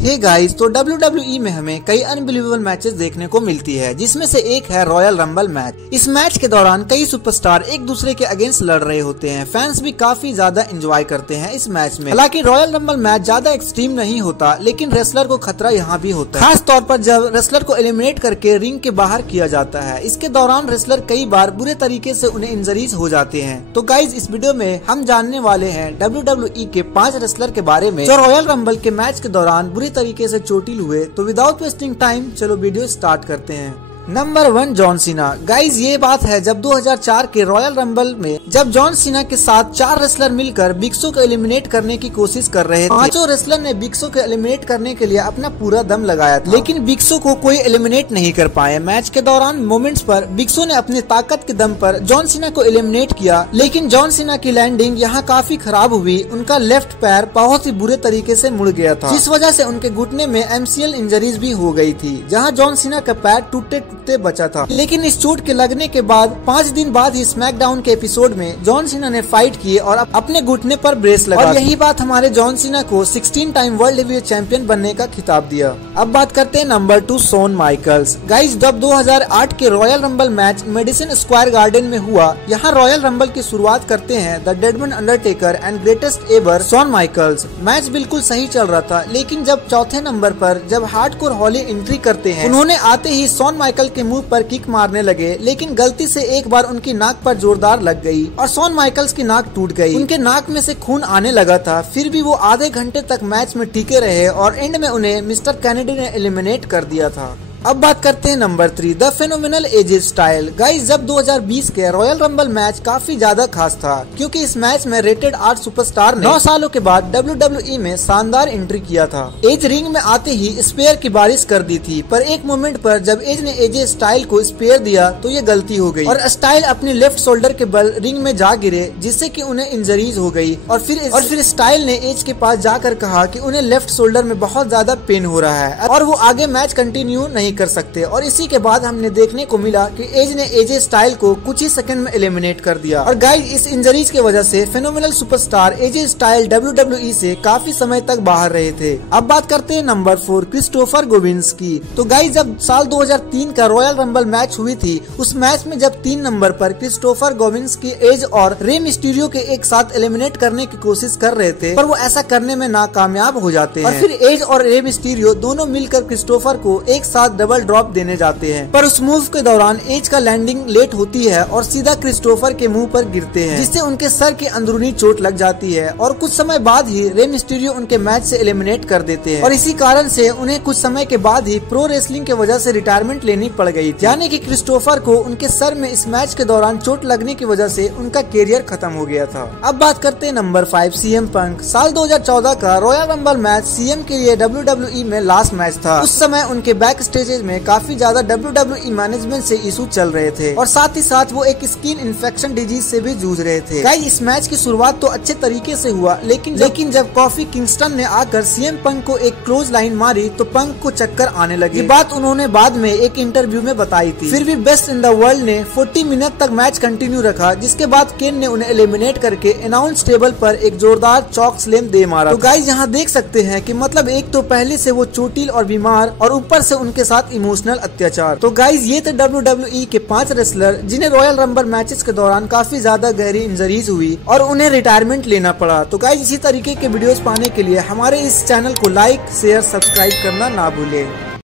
Hey guys, तो WWE में हमें कई अनबिलीवेबल मैचेस देखने को मिलती है, जिसमें से एक है रॉयल रंबल मैच। इस मैच के दौरान कई सुपरस्टार एक दूसरे के अगेंस्ट लड़ रहे होते हैं। फैंस भी काफी ज्यादा एंजॉय करते हैं इस मैच में। हालांकि रॉयल रंबल मैच ज्यादा एक्सट्रीम नहीं होता, लेकिन रेसलर को खतरा यहाँ भी होता है, खास तौर पर जब रेसलर को एलिमिनेट करके रिंग के बाहर किया जाता है। इसके दौरान रेसलर कई बार बुरे तरीके से उन्हें इंजरीज हो जाते हैं। तो गाइज, इस वीडियो में हम जानने वाले हैं WWE के 5 रेसलर के बारे में जो रॉयल रंबल के मैच के दौरान बुरी तरीके से चोटिल हुए। तो विदाउट वेस्टिंग टाइम चलो वीडियो स्टार्ट करते हैं। Number 1, John Cena. गाइज, ये बात है जब 2004 के रॉयल रंबल में जब जॉन सीना के साथ 4 रेसलर मिलकर बिग शो को एलिमिनेट करने की कोशिश कर रहे थे। 5 रेसलर ने बिग शो को एलिमिनेट करने के लिए अपना पूरा दम लगाया था, लेकिन बिग शो को कोई एलिमिनेट नहीं कर पाए। मैच के दौरान मोमेंट्स पर बिग शो ने अपनी ताकत के दम पर जॉन सीना को एलिमिनेट किया, लेकिन जॉन सीना की लैंडिंग यहाँ काफी खराब हुई। उनका लेफ्ट पैर बहुत ही बुरे तरीके से मुड़ गया था, जिस वजह से उनके घुटने में MCL इंजरीज भी हो गई थी, जहाँ जॉन सीना का पैर टूटते बचा था। लेकिन इस चोट के लगने के बाद 5 दिन बाद ही स्मैकडाउन के एपिसोड में जॉन सीना ने फाइट किए और अपने घुटने पर ब्रेस लगा, और यही बात हमारे जॉन सीना को 16 टाइम वर्ल्ड हेवीवेट चैंपियन बनने का खिताब दिया। अब बात करते हैं नंबर 2, शॉन माइकल्स। गाइज, जब 2008 के royal rumble match Madison Square Garden में हुआ, यहाँ रॉयल रंबल की शुरुआत करते हैं the deadman undertaker and greatest ever Shawn Michaels. Match बिल्कुल सही चल रहा था, लेकिन जब चौथे नंबर पर जब हार्डकोर हॉली एंट्री करते हैं, उन्होंने आते ही शॉन माइकल के मुंह पर किक मारने लगे, लेकिन गलती से एक बार उनकी नाक पर जोरदार लग गई और शॉन माइकल्स की नाक टूट गई। उनके नाक में से खून आने लगा था, फिर भी वो आधे घंटे तक मैच में टिके रहे और एंड में उन्हें मिस्टर कैनेडी ने एलिमिनेट कर दिया था। अब बात करते हैं number 3, the phenomenal AJ style. Guys, जब 2020 के रॉयल रंबल मैच काफी ज्यादा खास था, क्योंकि इस मैच में रेटेड R सुपरस्टार ने 9 सालों के बाद WWE में शानदार एंट्री किया था। एज रिंग में आते ही स्पेयर की बारिश कर दी थी, पर एक मोमेंट पर जब एज ने एजे स्टाइल को स्पेयर दिया तो ये गलती हो गई और स्टाइल अपने लेफ्ट शोल्डर के बल रिंग में जा गिरे, जिससे कि उन्हें इंजरीज हो गई। और फिर स्टाइल ने एज के पास जाकर कहा कि उन्हें लेफ्ट शोल्डर में बहुत ज्यादा पेन हो रहा है और वो आगे मैच कंटिन्यू नहीं कर सकते। और इसी के बाद हमने देखने को मिला कि एज ने एजे स्टाइल को कुछ ही सेकंड में एलिमिनेट कर दिया। और गाइस, इस इंजरीज की वजह से फेनोमेनल सुपरस्टार एजे स्टाइल WWE से काफी समय तक बाहर रहे थे। अब बात करते हैं नंबर 4, क्रिस्टोफर गोविंस की। तो गाइस, जब साल 2003 का रॉयल रंबल मैच हुई थी, उस मैच में जब 3 नंबर पर क्रिस्टोफर गोविंस की एज और रे मिस्टीरियो के एक साथ एलिमिनेट करने की कोशिश कर रहे थे, पर वो ऐसा करने में नाकामयाब हो जाते हैं। और फिर एज और रे मिस्टीरियो दोनों मिलकर क्रिस्टोफर को एक साथ डबल ड्रॉप देने जाते हैं, पर उस मूव के दौरान एज का लैंडिंग लेट होती है और सीधा क्रिस्टोफर के मुंह पर गिरते हैं, जिससे उनके सर के अंदरूनी चोट लग जाती है। और कुछ समय बाद ही रे मिस्टीरियो उनके मैच से एलिमिनेट कर देते हैं, और इसी कारण से उन्हें कुछ समय के बाद ही प्रो रेसलिंग के वजह से रिटायरमेंट लेनी पड़ गई, यानी कि क्रिस्टोफर को उनके सर में इस मैच के दौरान चोट लगने की वजह से उनका कैरियर खत्म हो गया था। अब बात करते हैं नंबर 5, CM पंक। साल 2014 का रॉयल रंबल मैच CM के लिए WWE में लास्ट मैच था। उस समय उनके बैक स्टेजेस में काफी ज्यादा WWE मैनेजमेंट से इशू चल रहे थे, और साथ ही साथ वो एक स्किन इन्फेक्शन डिजीज से भी जूझ रहे थे। गाइस, इस मैच की शुरुआत तो अच्छे तरीके से हुआ, लेकिन जब कॉफी किंगस्टन ने आकर CM पंक को एक क्लोज लाइन मारी तो पंक को चक्कर आने लगे। ये बात उन्होंने बाद में एक इंटरव्यू में बताई थी। फिर भी बेस्ट इन द वर्ल्ड ने 40 मिनट तक मैच कंटिन्यू रखा, जिसके बाद केन ने उन्हें एलिमिनेट करके अनाउंस टेबल पर एक जोरदार चॉक स्लैम दे मारा। तो गाइस, यहाँ देख सकते हैं कि मतलब एक तो पहले से वो चोटिल और बीमार, और ऊपर से उनके साथ इमोशनल अत्याचार। तो गाइज, ये थे WWE के 5 रेसलर जिन्हें रॉयल रंबल मैचेस के दौरान काफी ज्यादा गहरी इंजरीज हुई और उन्हें रिटायरमेंट लेना पड़ा। तो गाइज, इसी तरीके के वीडियोस पाने के लिए हमारे इस चैनल को लाइक, शेयर, सब्सक्राइब करना ना भूलें।